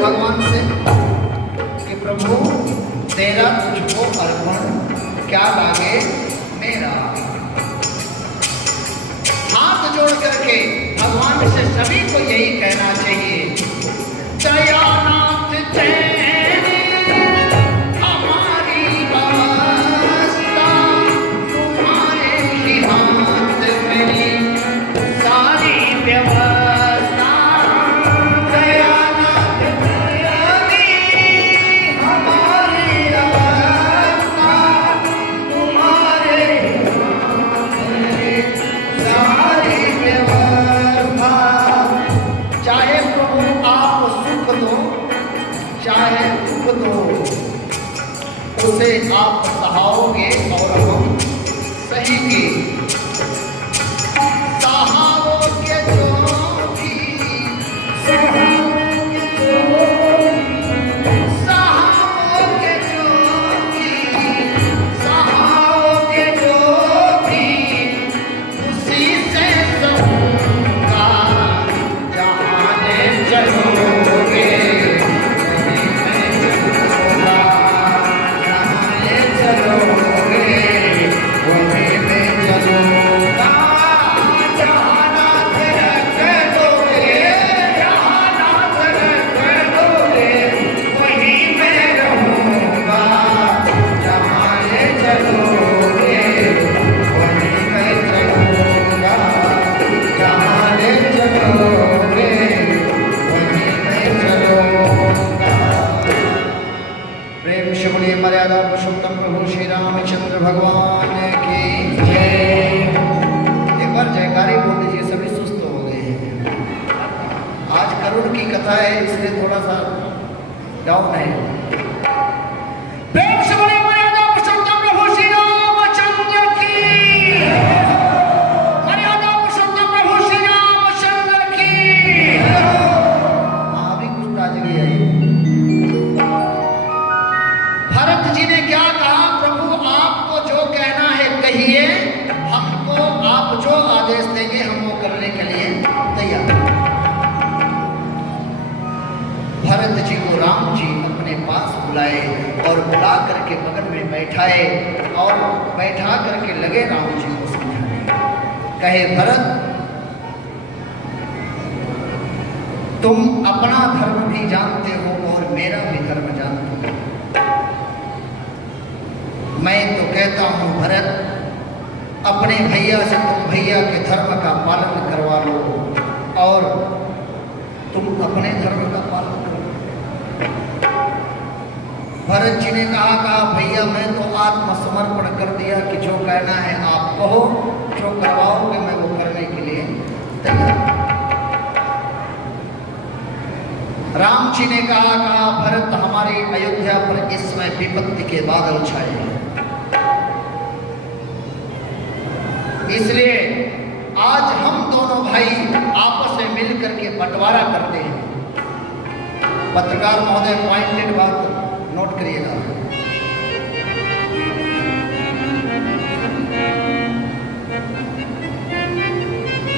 भगवान से कि प्रभु तेरा तुझको अर्पण क्या लागे मेरा। हाथ जोड़ करके भगवान से सभी को यही कहना चाहिए, दयानाथ तेरी हमारी अवस्था, तुम्हारे ही हाथ में सारी व्यवस्था। डाउन है। प्रेम से बोले मर्यादा पुरुषोत्तम प्रभु श्री रामचंद्र की, मर्यादा पुरुषोत्तम प्रभु श्री रामचंद्र की। अभी कुछ ताजगी आई। भरत जी ने क्या कहा, प्रभु आपको जो कहना है कहिए, हमको आप जो आदेश देंगे हम वो करने के लिए तैयार। भरत जी को राम जी अपने पास बुलाए और बुला करके बगल में बैठाए और बैठा करके लगे राम जी को समझाने। कहे भरत, तुम अपना धर्म भी जानते हो और मेरा भी धर्म जानते हो। मैं तो कहता हूं भरत, अपने भैया से तुम भैया के धर्म का पालन करवा लो और तुम अपने धर्म का पालन करो। भरत जी ने कहा भैया मैं तो आत्मसमर्पण कर दिया कि जो कहना है आप कहो, जो करवाओगे मैं वो करने के लिए तैयार। राम जी ने कहा भरत, हमारी अयोध्या पर इस समय विपत्ति के बादल छाए हैं, इसलिए आज हम दोनों भाई आपस में मिल करके बंटवारा करते हैं। पत्रकार महोदय पॉइंटेड बात नोट करिएगा।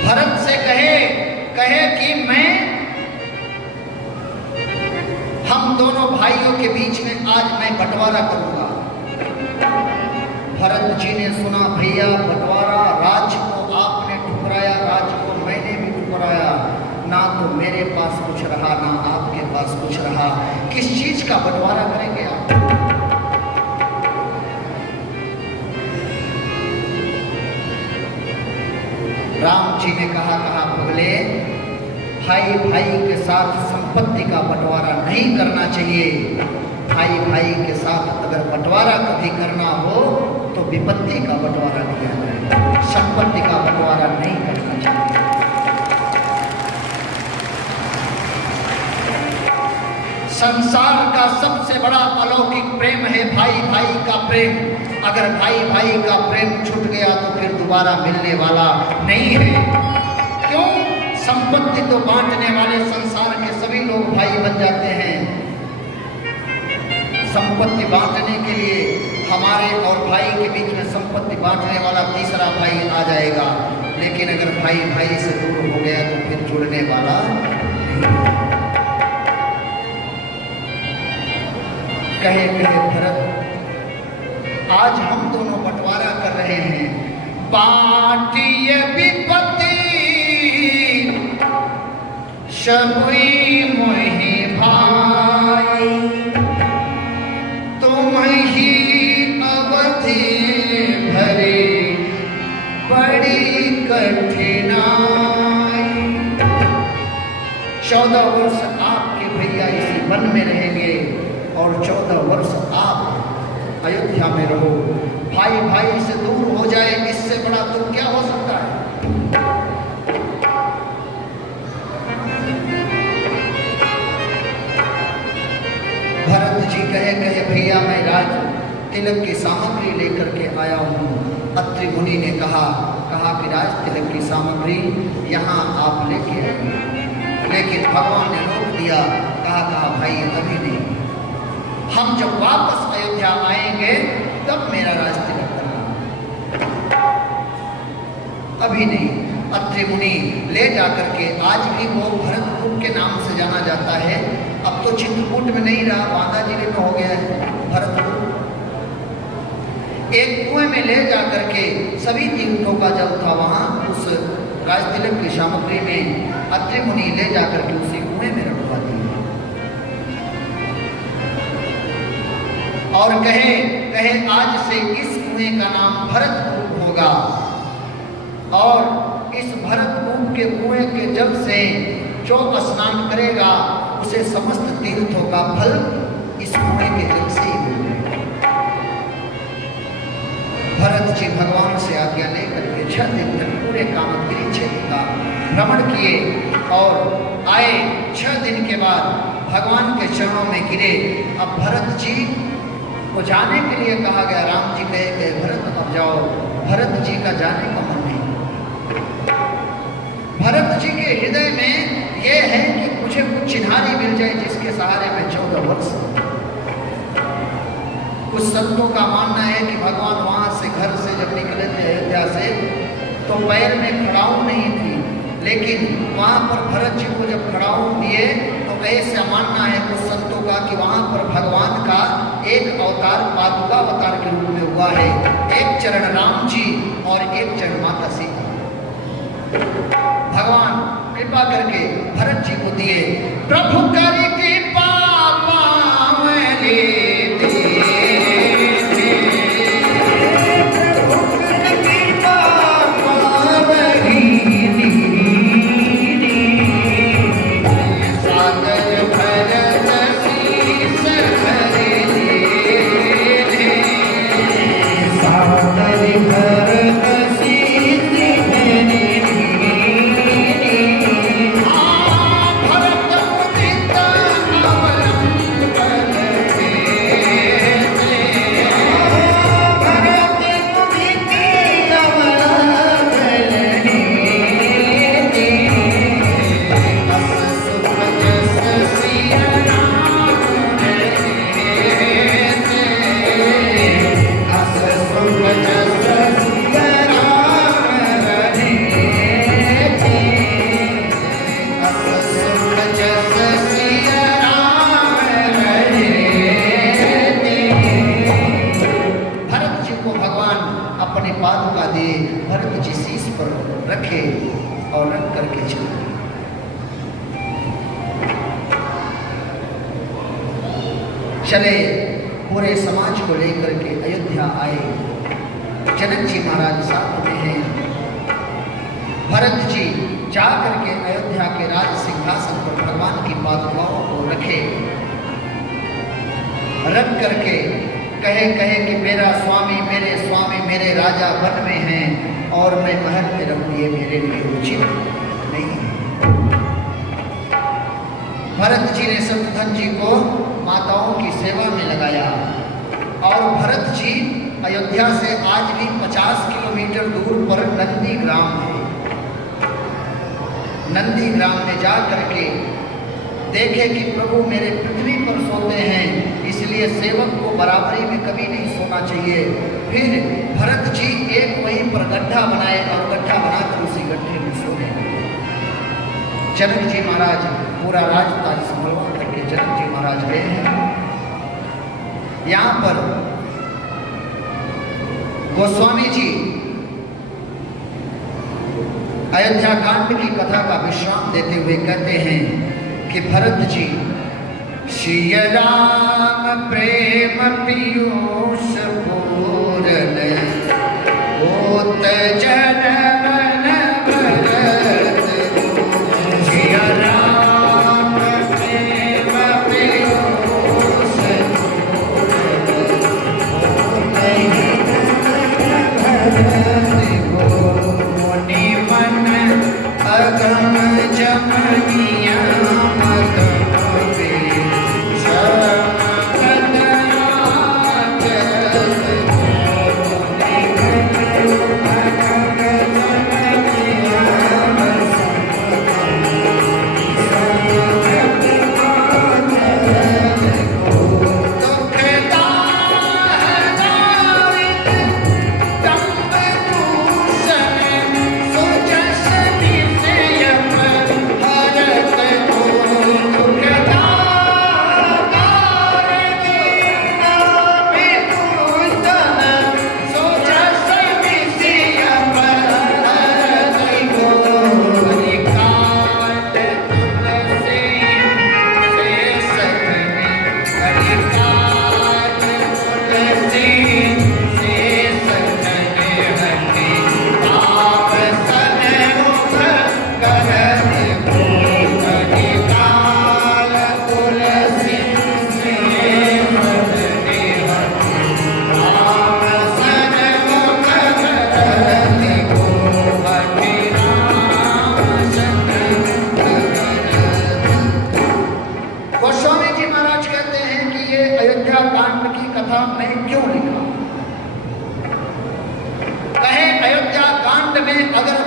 भरत से कहे कि हम दोनों भाइयों के बीच में आज मैं बंटवारा करूंगा। भरत जी ने सुना, भैया बंटवारा, राज्य को आपने ठुकराया, राज्य को मैंने भी ठुकराया, ना तो मेरे पास कुछ रहा ना आपके पास कुछ रहा, किस चीज का बंटवारा करेंगे आप? राम जी ने कहा पगले, भाई भाई के साथ संपत्ति का बंटवारा नहीं करना चाहिए। भाई भाई के साथ अगर बंटवारा कभी करना हो तो विपत्ति का बंटवारा किया जाए, संपत्ति का बंटवारा नहीं करना चाहिए। संसार का सबसे बड़ा अलौकिक प्रेम है भाई भाई का प्रेम। अगर भाई भाई का प्रेम छूट गया तो फिर दोबारा मिलने वाला नहीं है। क्यों? संपत्ति तो बांटने वाले संसार के सभी लोग भाई बन जाते हैं। संपत्ति बांटने के लिए हमारे और भाई के बीच में संपत्ति बांटने वाला तीसरा भाई आ जाएगा, लेकिन अगर भाई भाई से दूर हो गया तो फिर जुड़ने वाला नहीं। कहे भरत, आज हम दोनों बंटवारा कर रहे हैं। बांटिए विपत्ति सबई मोहि भाई, तुम ही अवधि भरे बड़ी कठिनाई। 14 वर्ष आपके भैया इसी वन में रहेंगे और 14 वर्ष आप अयोध्या में रहो। भाई भाई से दूर हो जाए, इससे बड़ा दुख क्या हो सकता है? भरत जी कहे भैया मैं राज तिलक की सामग्री लेकर के आया हूँ। अत्रि मुनि ने कहा कि राज तिलक की सामग्री यहाँ आप लेके आए, लेकिन भगवान ने रोक दिया। कहा भाई अभी नहीं, हम जब वापस अयोध्या आएंगे तब मेरा राज तिलक करना, अभी नहीं। अत्रि मुनि ले जाकर के, आज भी वो भरतकूप के नाम से जाना जाता है। अब तो चित्रकूट में नहीं रहा, बांदा जिले में हो गया है भरतकूप। एक कुएं में ले जाकर के, सभी तीर्थों का जल था वहां, उस राज तिलक की सामग्री में अत्रि मुनि ले जाकर के उसी कुएं में रखवा दी और कहे आज से इस कुएं का नाम भरतकूप होगा और इस भरतकूप के कुएं के जल से जो स्नान करेगा उसे समस्त तीर्थों का फल इस कुएं के जल से ही मिलेगा। भरत जी भगवान से आज्ञा लेकर के 6 दिन तक पूरे कामदगिरी क्षेत्र का भ्रमण किए और आए। 6 दिन के बाद भगवान के चरणों में गिरे। अब भरत जी को जाने के लिए कहा गया। राम जी कहे गए भरत अब जाओ। भरत जी का जाने का मन नहीं। भरत जी के हृदय में यह है कि मुझे कुछ चिन्हारी मिल जाए जिसके सहारे में 14 वर्ष। कुछ संतों का मानना है कि भगवान वहां से घर से जब निकले थे अयोध्या से तो पैर में खड़ाऊ नहीं थी, लेकिन वहां पर भरत जी को जब खड़ाऊ दिए तो ऐसा मानना है कुछ संतों का कि वहां पर भगवान का एक अवतार पादुका अवतार के रूप में हुआ है। एक चरण राम जी और एक चरण माता सीता। भगवान कृपा करके भरत जी को दिए। प्रभु करी कृपा पावले और रख करके चले। पूरे समाज को लेकर के अयोध्या आए। जनक जी महाराज साथ में हैं। भरत जी जा करके अयोध्या के राज सिंहासन पर भगवान की पादुकाओं को रखे। रख करके कहे कि मेरे स्वामी मेरे राजा वन में हैं और मैं महल में रहूं, ये मेरे लिए उचित नहीं है। भरत जी ने शत्रुघ्न जी को माताओं की सेवा में लगाया और भरत जी अयोध्या से आज भी 50 किलोमीटर दूर पर नंदी ग्राम है। नंदी ग्राम में जा करके देखे कि प्रभु मेरे पृथ्वी पर सोते हैं, इसलिए सेवक को बराबरी में कभी नहीं सोना चाहिए। फिर भरत जी एक वहीं पर गड्ढा बनाए और गड्ढा बनाकर उसी गड्ढे में सो गए। जनक जी महाराज पूरा राजकाज संभलवा करके जनक जी महाराज गए हैं। यहाँ पर गोस्वामी जी अयोध्या कांड की कथा का विश्राम देते हुए कहते हैं कि भरत जी श्री राम प्रेम पीयूष पूरन होत जनमन भरत। श्री राम प्रेम पीयूष मुनि मन अगम जमनिया हर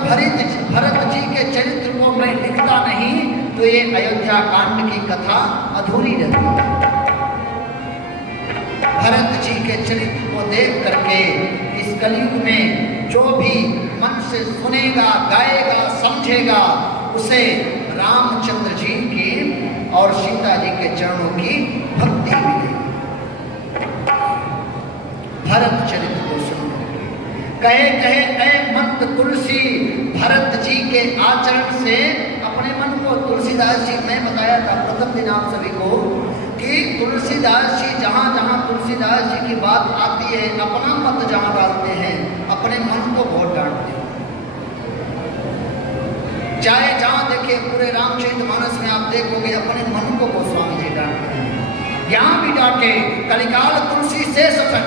भरत जी के चरित्र को मैं लिखता नहीं तो ये अयोध्या कांड की कथा अधूरी रहती। भरत जी के चरित्र को देख करके इस कलयुग में जो भी मन से सुनेगा, गाएगा, समझेगा, उसे रामचंद्र जी की और सीता जी के चरणों की भक्ति मिलेगी। भरत चरित्र को सुन कहे कहे ऐ मंद तुलसी, भरत जी के आचरण से अपने मन को तुलसीदास जी, मैं बताया था प्रथम दिन आप सभी को कि तुलसीदास जी जहाँ जहाँ तुलसीदास जी की बात आती है, अपना मत जहाँ डालते हैं, अपने मन को बहुत डांटते हैं। चाहे जहाँ देखिए पूरे रामचरितमानस में आप देखोगे अपने मन को गोस्वामी जी डांटते हैं। यहाँ भी डांटे, कलिकाल तुलसी से सफल।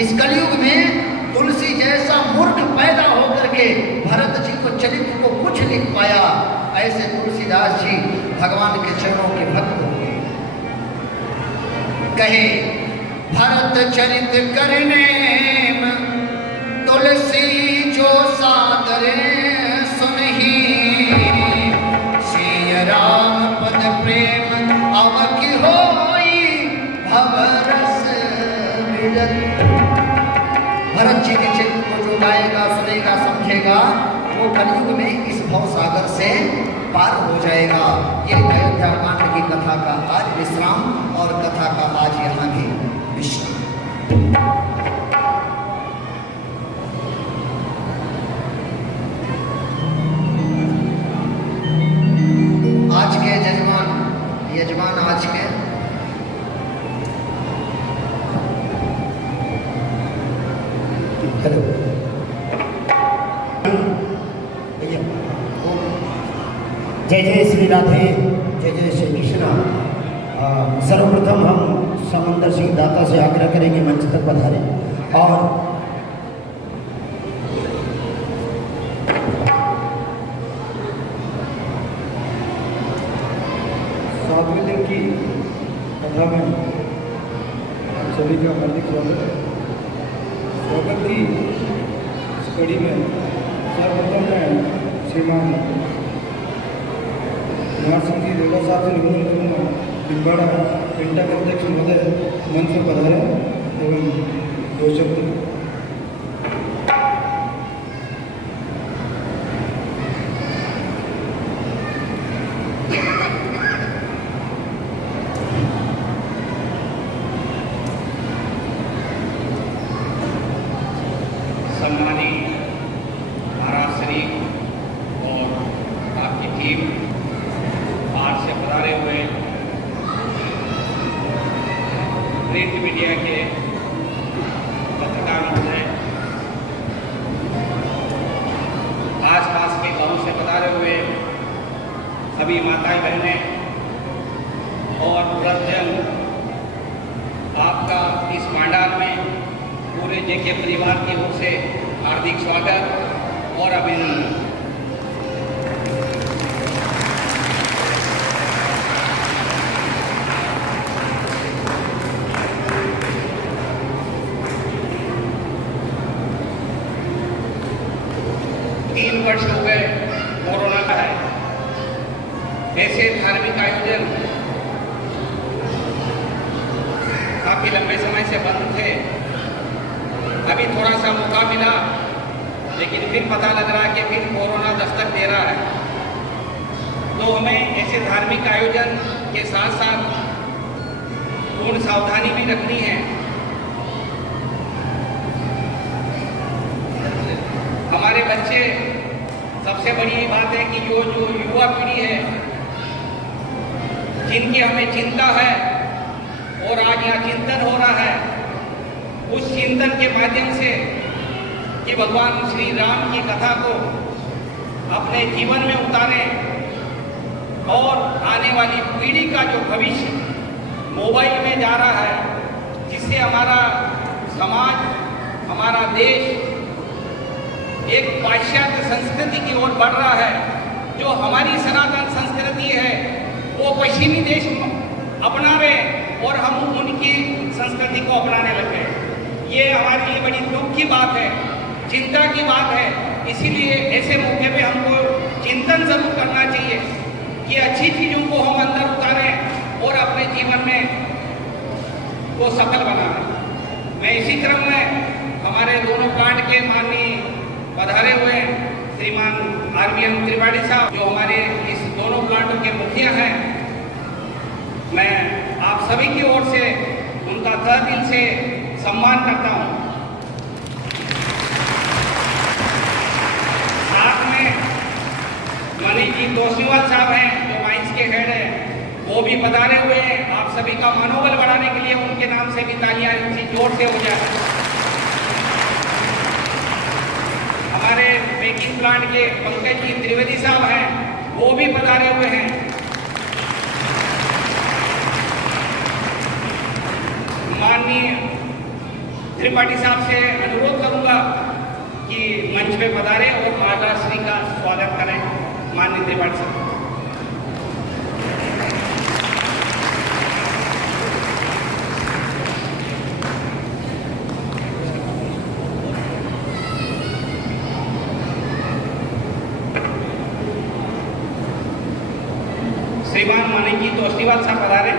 इस कलयुग में तुलसी जैसा मूर्ख पैदा होकर के भरत जी को चरित्र को कुछ लिख पाया, ऐसे तुलसीदास जी भगवान के चरणों के भक्त हो गए। कहे भरत चरित करने तुलसी जो सादरे सुनहि, श्री राम पद प्रेम अवकि होई भवरस विरत। भरत जी के चरित्र को जो गाएगा, सुनेगा, समझेगा, वो कलयुग में इस भव सागर से पार हो जाएगा। ये अयोध्या कांड की कथा का आज विश्राम और कथा का आज यहाँ भी विश्राम। आज के यजमान आज के हेलो जय जय श्री राधे, जय जय श्री कृष्णा। सर्वप्रथम हम समंदर सिंह दाता से आग्रह करेंगे मंच तक पधारें और सातवें दिन की कथा में आप सभी का हार्दिक स्वागत है। स्वागत की इस कड़ी में सर्वप्रथम मैं श्रीमान कुमार सिंह जी रेवा साहब से निवेदन करूँगा, पिंबाड़ा पेंटा के अध्यक्ष महोदय मंच पर पधारें एवं दो शब्द। सम्मानित महाराज शरीफ और आपकी टीम, बाहर से पधारे हुए प्रिंट मीडिया के पत्रकार महोदय, आसपास के गांव से पधारे हुए सभी माताएं बहनें और वृद्धजन, आपका इस पंडाल में पूरे जेके परिवार की ओर से हार्दिक स्वागत और अभिनंदन। तीन वर्ष हो गए कोरोना का है, ऐसे धार्मिक आयोजन काफी लंबे समय से बंद थे। अभी थोड़ा सा मौका मिला, लेकिन फिर पता लग रहा है कि फिर कोरोना दस्तक दे रहा है, तो हमें ऐसे धार्मिक आयोजन के साथ साथ पूर्ण सावधानी भी रखनी है। हमारे बच्चे, सबसे बड़ी बात है कि जो युवा पीढ़ी है, जिनकी हमें चिंता है और आज यहाँ चिंतन हो रहा है, उस चिंतन के माध्यम से कि भगवान श्री राम की कथा को अपने जीवन में उतारें और आने वाली पीढ़ी का जो भविष्य मोबाइल में जा रहा है, जिससे हमारा समाज, हमारा देश एक पाश्चात्य संस्कृति की ओर बढ़ रहा है। जो हमारी सनातन संस्कृति है वो पश्चिमी देश अपना रहे और हम उनकी संस्कृति को अपनाने लगे। ये हमारे लिए बड़ी दुख की बात है, चिंता की बात है। इसी अच्छी चीजों को हम अंदर उतारें और अपने जीवन में वो सफल बनाएं। मैं इसी क्रम में हमारे दोनों प्लांट के माननीय पधारे हुए श्रीमान RVM त्रिपाठी साहब, जो हमारे इस दोनों प्लांटों के मुखिया हैं, मैं आप सभी की ओर से उनका तहे दिल से सम्मान करता हूं। साथ में मनीष जी तोशीवाल साहब हैं, जो माइंस के हेड हैं, वो भी पधारे हुए हैं। आप सभी का मनोबल बढ़ाने के लिए उनके नाम से भी तालियां इसी जोर से हो जाए। हमारे पैकिंग प्लांट के पंकज जी त्रिवेदी साहब हैं, वो भी पधारे हुए हैं। माननीय त्रिपाठी साहब से अनुरोध करूंगा कि मंच पे पधारे और माता श्री का स्वागत करें। माननीय त्रिपाठी साहब। श्रीमान मनीष जी तोशीवाल साहब पधारे।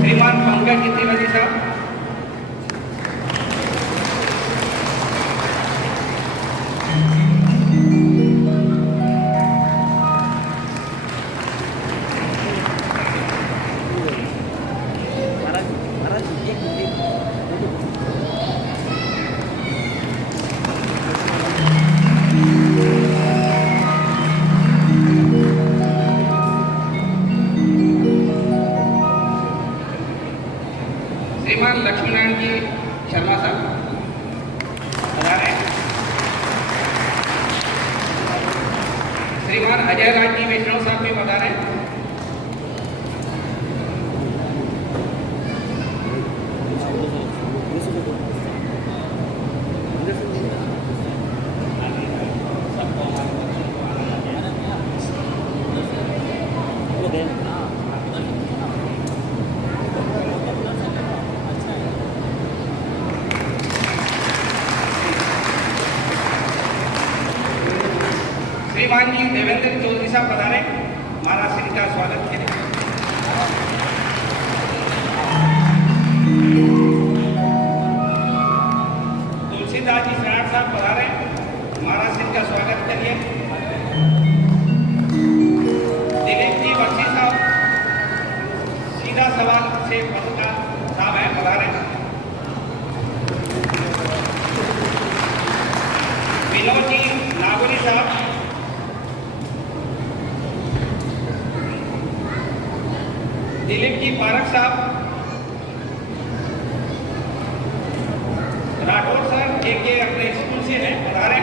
श्रीमान पंकज जी त्रिवेदी साहब। श्रीमान लक्ष्मीनारायण जी शर्मा साहब पधारे। श्रीमान अजय राज जी वैष्णव साहब भी पधारे। श्रीमान जी देवेंद्र चौधरी साहब पधारे। महाराज श्री का स्वागत करें। तुलसीदास जी सराठ साहब पधारे। महाराज श्री का स्वागत करिए। दिलीप जी बख्शी साहब सीधा सवाल से पत्रकार साहब हैं, पधारे। विनोद जी नागोरी साहब। दिलीप जी पारक साहब। राठौर सर के अपने स्कूल से हैं, पधारे।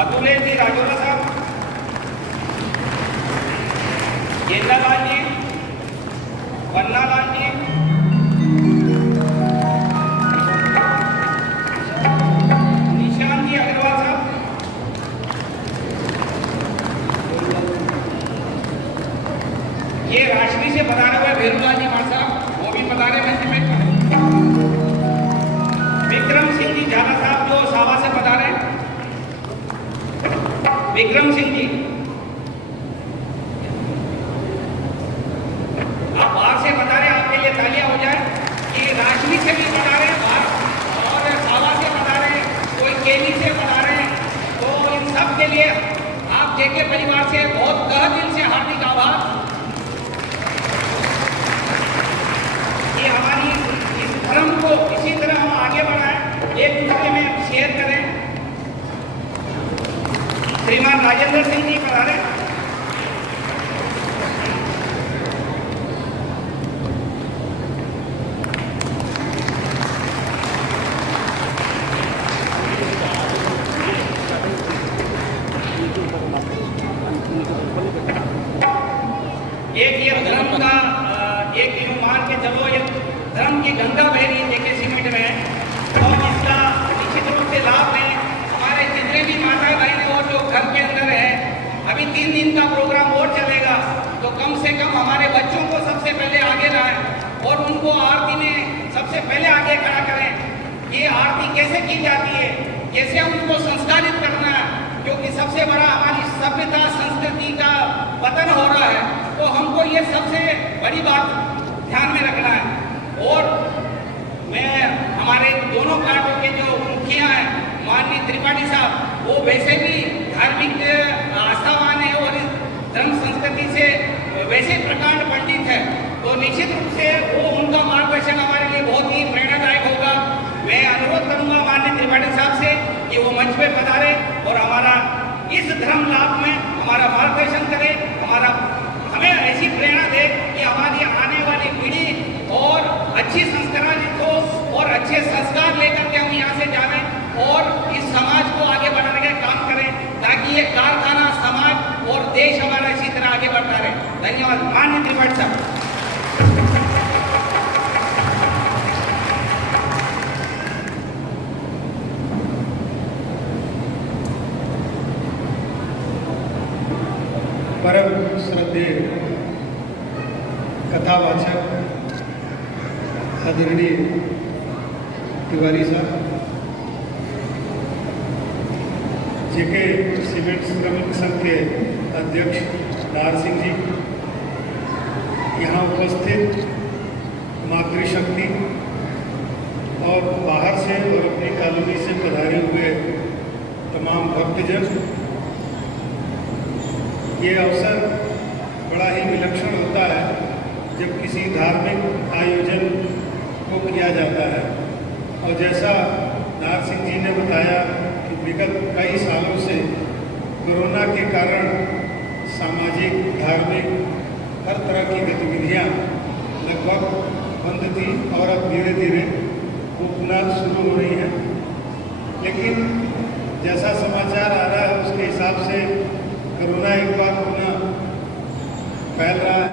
अतुलेश जी राजौरा साहब। गेंदालाल जी, पन्नालाल जी, निशान जी अग्रवाल साहब। ये राशि से पधारे हुए भेरूलाल जी मार साहब, वो भी पधारे मंच में। विक्रम सिंह जी झाला साहब, जो सावा से पधारे। विक्रम सिंह जी आप बाहर से बता रहे, आपके लिए तालियां हो जाए कि राशि से भी बता रहे बाहर और सावा से बता रहे, कोई केली से बता रहे, तो इन सब के लिए आप जेके परिवार से बहुत तहे दिल से हार्दिक आभार कि हमारी इस धर्म को इसी तरह हम आगे बढ़ाएं, एक दूसरे में शेयर करें। श्रीमान राजेंद्र सिंह जी पधारे। एक ये धर्म का एक मान के चलो, ये धर्म की गंगा बह रही है जेके सीमेंट में और इसका निश्चित रूप से लाभ है हमारे जितने भी माता बहन और जो घर के अंदर है। अभी 3 दिन का प्रोग्राम और चलेगा तो कम से कम हमारे बच्चों को सबसे पहले आगे लाएं और उनको आरती में सबसे पहले आगे खड़ा करें। ये आरती कैसे की जाती है, कैसे उनको संस्कारित करना है, क्योंकि सबसे बड़ा हमारी सभ्यता संस्कृति का पतन हो रहा है। तो हमको ये सबसे बड़ी बात ध्यान में रखना है। और मैं हमारे दोनों प्लाटों के जो मुखिया हैं माननीय त्रिपाठी साहब, वो वैसे भी धार्मिक आस्थावान है और इस धर्म संस्कृति से वैसे प्रकांड पंडित है, तो निश्चित रूप से वो उनका मार्गदर्शन हमारे लिए बहुत ही प्रेरणादायक होगा। मैं अनुरोध करूंगा माननीय त्रिपाठी साहब से कि वो मंच पे पधारे और हमारा इस धर्म लाभ में हमारा मार्गदर्शन करे, हमें ऐसी प्रेरणा दे कि हमारी आने वाली पीढ़ी और अच्छी संस्कारित हो और अच्छे संस्कार लेकर के हम यहाँ से जाएं और इस समाज को आगे बढ़ाने का काम करें, ताकि ये कारखाना समाज और देश हमारा इसी तरह आगे बढ़ता रहे। धन्यवाद माननीय त्रिपाठी साहब। परम श्रद्धेय कथावाचक आदरणीय तिवारी साहब, जेके सीमेंट श्रमिक संघ के अध्यक्ष नार सिंह जी, यहाँ उपस्थित मातृशक्ति और बाहर से और अपनी कॉलोनी से पधारे हुए तमाम भक्तजन, ये अवसर बड़ा ही विलक्षण होता है जब किसी धार्मिक आयोजन को किया जाता है। और जैसा नार सिंह जी ने बताया कि विगत कई सालों से कोरोना के कारण सामाजिक, धार्मिक हर तरह की गतिविधियां लगभग बंद थी और अब धीरे धीरे वो पुनः शुरू हो रही हैं। लेकिन जैसा समाचार आ रहा है उसके हिसाब से कोरोना एक बार पुनः फैल रहा है।